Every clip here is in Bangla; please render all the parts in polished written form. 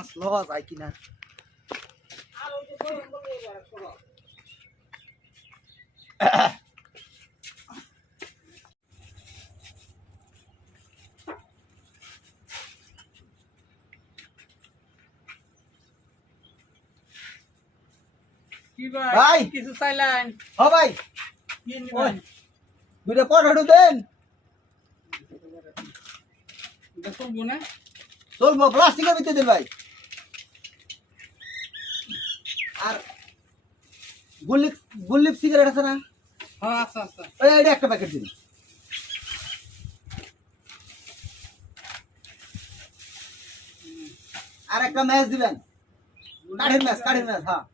মাছ লওয়া যায় কিনা। কি ভাই ভাই কিছু চাইলেন? হ ভাই কি নিবেন? দুইটা পটেটো দেন। চলবো না? চলবো, প্লাস্টিকের ভিতরে দেন ভাই। আর গুল্লিপ সিগারেট আছে না? হ্যাঁ আচ্ছা আচ্ছা। এটা একটা প্যাকেট দিন। আর একটা ম্যাচ দিবেন, কাঠের ম্যাচ। হ্যাঁ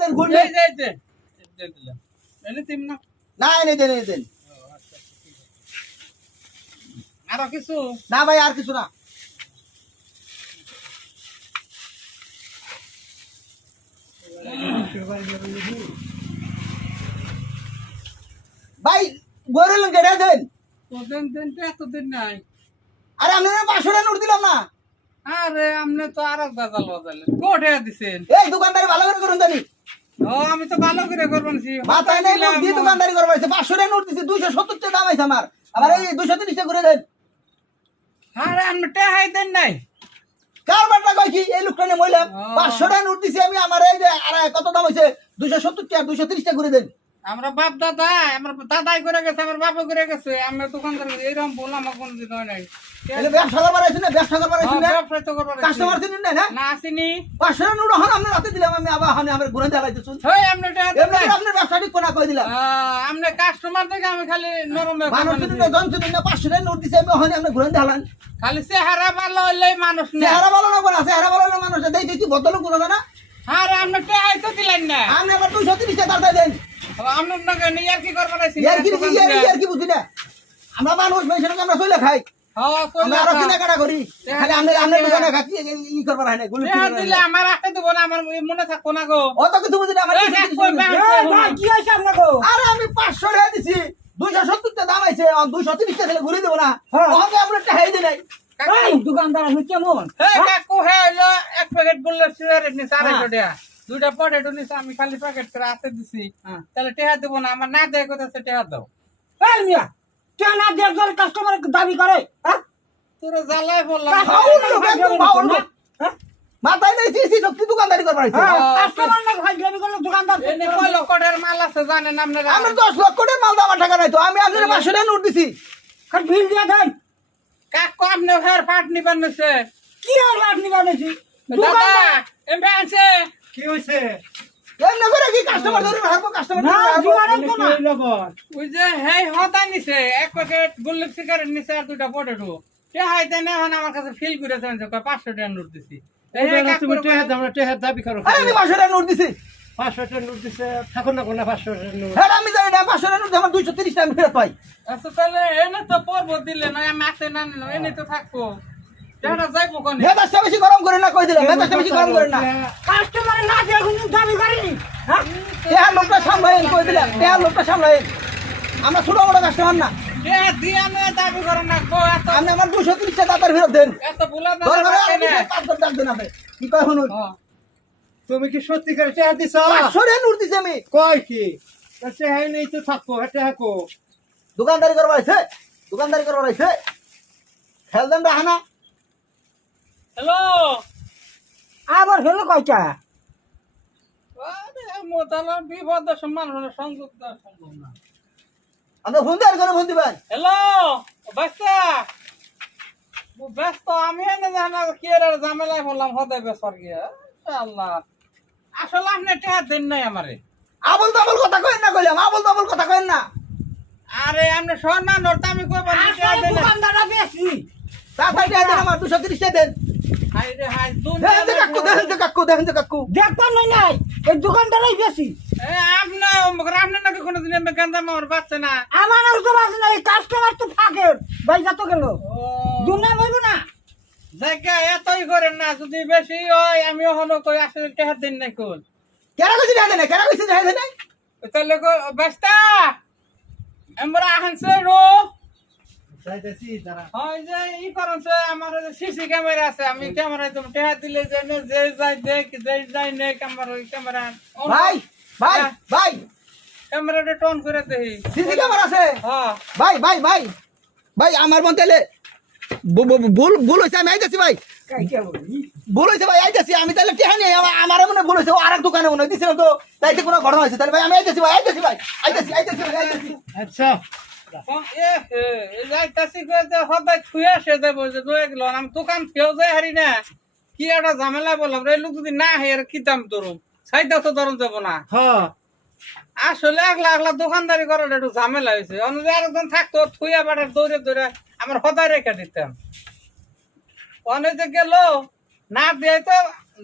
দেন গুল্লি। এই যে দিলাম। এনে তিন না? না এনে দেন। আরো কিছু? না ভাই আর কিছু না। ভাই বলেন কেটে দেন। তোদের দিন তো এতদিন নাই। আরে আমি 500 টাকা নোট দিলাম না। আরে আপনি তো আর এক বাজাল বাজালেন। কোটে দিছেন? এই দোকানদারি ভালো করে করুন জানি। ও আমি তো ভালো করে করবানছি। মাথায় নেই মুখ দিয়ে দোকানদারি করবার আছে। 500 টাকা নোট দিছি, 270 টাকা দাম আছে আমার। আবার এই 230 টাকা করে দেন। আরে আপনি টেহাই দেন নাই। কারবারটা কই কি এই লোকটা নিয়ে মইলাম। 500 টাকা নোট দিছি আমি, আমার এই যে আর কত দাম হইছে 270 টাকা, 230 টাকা করে দেন। আমরা বাপ দাদা, আমার দাদাই করে গেছে, আমার বাপও করে গেছে। আমরা দোকানদার এইরকম বল আমার কোনো দিন হয় নাই। এলে ব্যবসা করবার আইছেন না, ব্যবসা করবার আইছেন না। ব্যবসা তো করবার কাস্টমার চিনেন না না? না আসেনি। 500 টাকা নোট হন আমরা রাতে দিলাম, আমি আবার হন আমরা ঘুরে চালাইতেছুন। হেই আপনি টেহা দেন নাই। এমনি আপনার ব্যবসা ঠিক কোনা কই দিলাম। আপনি কাস্টমার থেকে আমি খালি নরম মানুষ চিনেন না, জন চিনেন না। 500 টাকা নোট দিছি আমি, হন আমরা ঘুরে চালান। খালি চেহারা ভালো হইলেই মানুষ না। চেহারা ভালো না কোনা, চেহারা ভালো না মানুষ দেই কি বদল কোনা না। আরে আপনি টেহাই তো দিলেন না। আমি আবার 230 টাকা দাঁড়াই দেন। আপনি নাকি নিয়ার কি করবেন আইছি? ইয়ার কি বুঝি না। আমরা মানুষ মেশিন আমরা চলে খাই। হ্যাঁ আমরা আরো কেনাকাটা করি। খালি আমরা দোকানে খাচ্ছি ই করবার হয় না। গুলি টেহা দিলে আমার হাতে দেবো না, আমার মনে থাকবো না গো। অত কিছু বুঝি না। ভাই কি হয়েছে আপনাকে? আরে আমি 500 টাকা দিছি, 270 টাকা দাম আছে, 230 টাকা দিলে ঘুরে দেবো না। ওকে আমরা টাকাই দিই নাই। এই দোকানদার আপনি কেমন? কাকু হলো এক প্যাকেট বললে সিগারেট নিছে 250 টাকা, দুইটা পটেটো নিছে, আমি খালি প্যাকেট করে হাতে দিছি। তাহলে টেহা দেবো না? আমার না দেয় কথা টেহা দাও। এই মিয়া কেন না দেখজন কাস্টমার দাবি করে? হ্যাঁ তোর জ্বালায় বললাম। বাউল লোক, একদম বাউল লোক। মাথায় নেই চিসি শক্তি দোকানদারি করবার আছে। কাস্টমার না ভাই দাবি করলে দোকানদার এনে কয় লক্ষের মাল আছে জানেন আপনারা? আমরা 10 লক্ষ টাকা মাল দাম টাকা নাই তো। আমি আপনার 500 টাকা নোট দিছি। খালি বিল দিয়ে দেন। কাকু আপনি ফের ফাট নিবেন নিছে। কি আর আপনি বানাইছি দাদা এমবে আনছে। কি হইছে? এমনি করে কি কাস্টমার ধরে রাখবো? কাস্টমার না জোয়ারের তো না। ওই যে হেই হতা নিছে, এক প্যাকেট গুল্লিপ সিগারেট নিছে আর দুইটা পটেটো। টেহাই দেয় না, এখন আমার কাছে ফিল করে 500 টাকা নোট দিছি। তুমি টেহার দাবি করো। আরে আমি 500 টাকা নোট দিছি। 500 টাকা নোট দিছে, ঠাকুর না কোনা 500 টাকা নোট। হ্যাঁ আমি জানি না 500 টাকা নোট আমার 230 টাকা ফেরত পাই। আচ্ছা তাহলে এনে তো পর্ব দিলে না, আমি আসে না নিল, এনে তো থাকবো। টেহাটা যাইবো কোনে? মেজাজটা বেশি গরম করে না কই দিলাম। মেজাজটা বেশি গরম করে না। কাস্টমার না দিয়ে কোনো দাবি করেনি। হ্যাঁ টেহার লোকটা সামলাইন কই দিলাম। টেহার লোকটা সামলাইন। আমরা ছোট বড় কাস্টমার না। টেহা দিয়ে আমি দাবি করো না গো। আপনি আমার 230 টাকা দাতার ফেরত দেন। এত ভুলা দরকার দাদা হয় না। আপনি 500 টাকা দেন আপনি। কি কয় শুনুন। তুমি কি সত্যি করে টেহা দিছ? 500 টাকা নোট দিছি আমি। কয় কি? টেহাই নেই তো থাকবো, টেহা কো। দোকানদারি করবার আইছে। দোকানদারি করবার আইছে। খেল দেন রাখা না। হ্যালো আবার হলো কয়টা? আরে মোতালার বিপদের সম্মান হলো সংযোগ দেওয়া সম্ভব না। আপনি ফোন দেন করে ফোন দিবেন। হ্যালো বাচ্চা ব্যস্ত, আমি এনে জানা কি এর ঝামেলায় বললাম হদায় বেসার গিয়া। আল্লাহ আসলে আপনি টেহা দেন নাই আমারে। আবল তাবল কথা কইেন না কইলাম। আবল তাবল কথা কইেন না। আরে আপনি সম্মান হতো আমি কইবার টেহা আসলে দেন না। দোকানদাররা বেশি। তাড়াতাড়ি টাকা দেন আমার 230 টাকা দেন। হাই রে হাই দেখেন যে কাকু, দেখেন যে কাকু, দেখেন যে কাকু। দেখবেন নাই এই দোকানদারই বেশি। আপনি নাকি কোনোদিন এমনি গান্দা মামার বাচ্চা না? আমার আর তো বাস নাই, কাস্টমার তো ফাঁকের ভাই যত গেল দুনা হইব না। জায়গা এতই করেন না, যদি বেশি হয় আমি হলো কই আসলে টেহা দেন নাই কোন। কেরা কইছে টাকা দেন না? কেরা কইছে টাকা দেন না? তাহলে বাস্তা আমরা আনছে রো যাইতেছি দাঁড়া হয় যে ই করছে আমার সিসি ক্যামেরা আছে আমি ক্যামেরায় তুমি টেহা দিলে যে যে যাই দেখ যে যাই নে ক্যামেরা ওই ক্যামেরা ভাই ভাই হ্যাঁ। ভাই ক্যামেরাটা টন করে দেই সিসি ক্যামেরা আছে হ্যাঁ ভাই ভাই ভাই ভাই আমার মন তাইলে ভুল ভুল হয়েছে আমি আইতেছি ভাই ভুল হয়েছে ভাই আইতেছি আমি তাহলে টেহা নিয়ে আমার মনে ভুল হয়েছে ও আরেক দোকানে মনে দিছিল তো তাইতে কোনো ঘটনা হয়েছে তাহলে ভাই আমি আইতেছি ভাই আইতেছি ভাই আইতেছি আইতেছি ভাই আইতেছি আচ্ছা এ হে যাইতাছি কই যে সদাই থুয়া সে দেব যে দুই গেল আমি দোকান থেও যাই হারি না কি একটা ঝামেলা বললাম রে লোক যদি না হয় আর কি দাম ধরুম সাইডা তো ধরুন যাব না হ্যাঁ আসলে একলা একলা দোকানদারি করাটা একটু ঝামেলা হয়েছে অন্য আরেকজন থাকতো থুয়া বাটার দৌড়ে দৌড়ে আমার সদাই রেখে দিতাম অনেক যে গেল না দিয়ে তো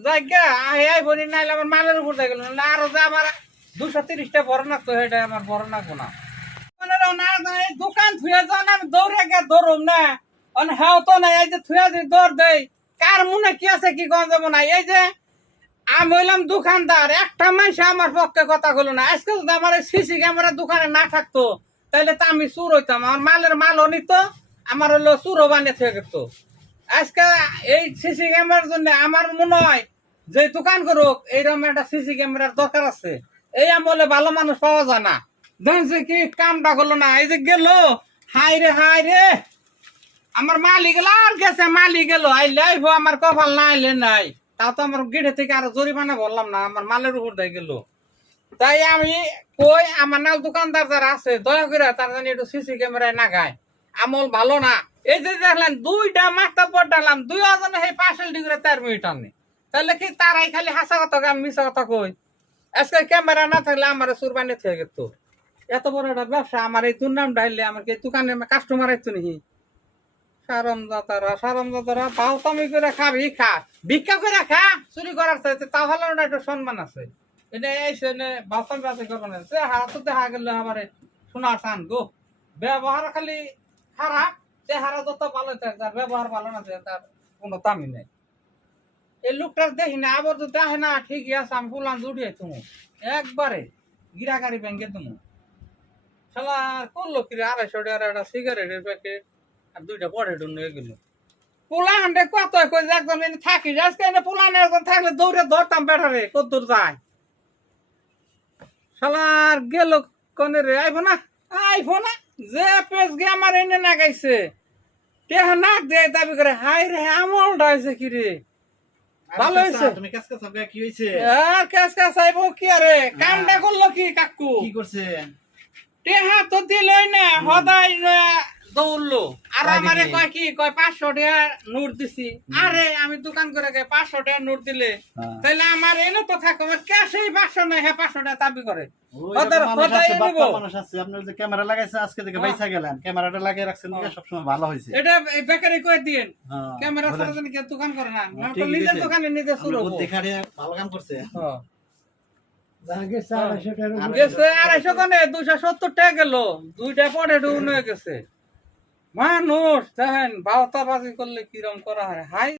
জায়গা আই বলি নাইলে আমার মালের উপর দিয়ে গেল না আরো যে আমার 230টা বড় না তো এটা আমার বড় না কোনা দোকান থুয়া যান আমি দৌড়ে গে ধরুম না অন হ্যাঁ তো না এই যে থুয়া দিয়ে দৌড় দেই কার মনে কি আছে কি গঞ্জ না এই যে আমি হইলাম দোকানদার একটা মানুষ আমার পক্ষে কথা বলো না আজকে যদি আমার সিসি ক্যামেরা দোকানে না থাকতো তাহলে তো আমি চুর হইতাম আমার মালের মাল অনিত আমার হলো চুরও বানিয়ে থেকে গেতো আজকে এই সিসি ক্যামেরার জন্য আমার মনে হয় যে দোকান করুক এইরকম একটা সিসি ক্যামেরার দরকার আছে এই আমলে ভালো মানুষ পাওয়া যায় না দেখছি কি কামটা করলো না এই যে গেল হাই রে আমার মালিক গেল আর গেছে মালিক গেল আইলে আইবো আমার কপাল না আইলে নাই তা তো আমার গেটে থেকে আরো জরিমানা বললাম না আমার মালের উপর দিয়ে গেল তাই আমি কই আমার নাল দোকানদার যারা আছে দয়া করে তার জানি একটু সিসি ক্যামেরায় না গায় আমল ভালো না এই যে দেখলেন দুইটা মাথা পড়ালাম 2 সেই পার্সেল ডিগ্রি 4 মিনিট আনে তাহলে কি তারাই খালি হাসা কথা আমি মিশা কথা কই আজকে ক্যামেরা না থাকলে আমার সুরবানি থেকে গেত এত বড় একটা ব্যবসা আমার এই দুর্নাম ডাইলে আমার কি দোকানে কাস্টমার আইতো নাকি সারম দাতারা বাউতামি করে খাবি খা ভিক্ষা করে খা চুরি করার চাইতে তাহলে না একটু সম্মান আছে এটা এসে বাউতামি আছে করবো না সে হারা তো দেখা গেল আমার শোনা চান গো ব্যবহার খালি খারাপ চেহারা যত ভালো থাকে তার ব্যবহার ভালো না তার কোনো দামি নেই এই লোকটার দেখি না আবার তো দেখে না ঠিকই আছে আমি ফুলান জুড়িয়ে তুমি একবারে গিরাগাড়ি ব্যাংকে তুমি শালা করলো কি 250 টাকার একটা সিগারেটের প্যাকেট আর 2টা পটেটো নিয়ে গেল পোলা হান্ডে কত কই যে একজন এনে থাকি আজকে এনে পোলানে একজন থাকলে দৌড়ে ধরতাম বেটারে কত দূর যায় শালার গেল কোনে রে আইবো না যে পেজ গে আমার এনে না গাইছে টেহা না দে দাবি করে হাই রে আমলটা হয়েছে কি রে ভালো হয়েছে তুমি কাজ কাজ কি হয়েছে আর কাজ আইবো কি আরে কামটা করলো কি কাকু কি করছে টেহা তো দিলই না হদাই দৌড়লো আর আমারে কয় কি কয় 500 টাকা নোট দিছি আরে আমি দোকান করে 500 টাকা নোট দিলে তাহলে আমার এনে তো থাকো ক্যাশেই 500 না হ্যাঁ 500 টাকা দাবি করে মানুষ আছে আপনার যে ক্যামেরা লাগাইছে আজকে থেকে পয়সা গেলেন ক্যামেরাটা লাগিয়ে রাখছেন সবসময় ভালো হয়েছে এটা বেকারি কই দিন ক্যামেরা ছাড়া জানি কি দোকান করে না তো নিজের দোকানে নিজে শুরু দেখারে ভালো কাম করছে হ্যাঁ গেছে 250 টাকা গেছে 250 কোনে 270 টাকা গেল 2টা পটেটো নিয়ে গেছে মানুষ দেখেন বাউতাবাজি করলে কিরম করা হয় হাই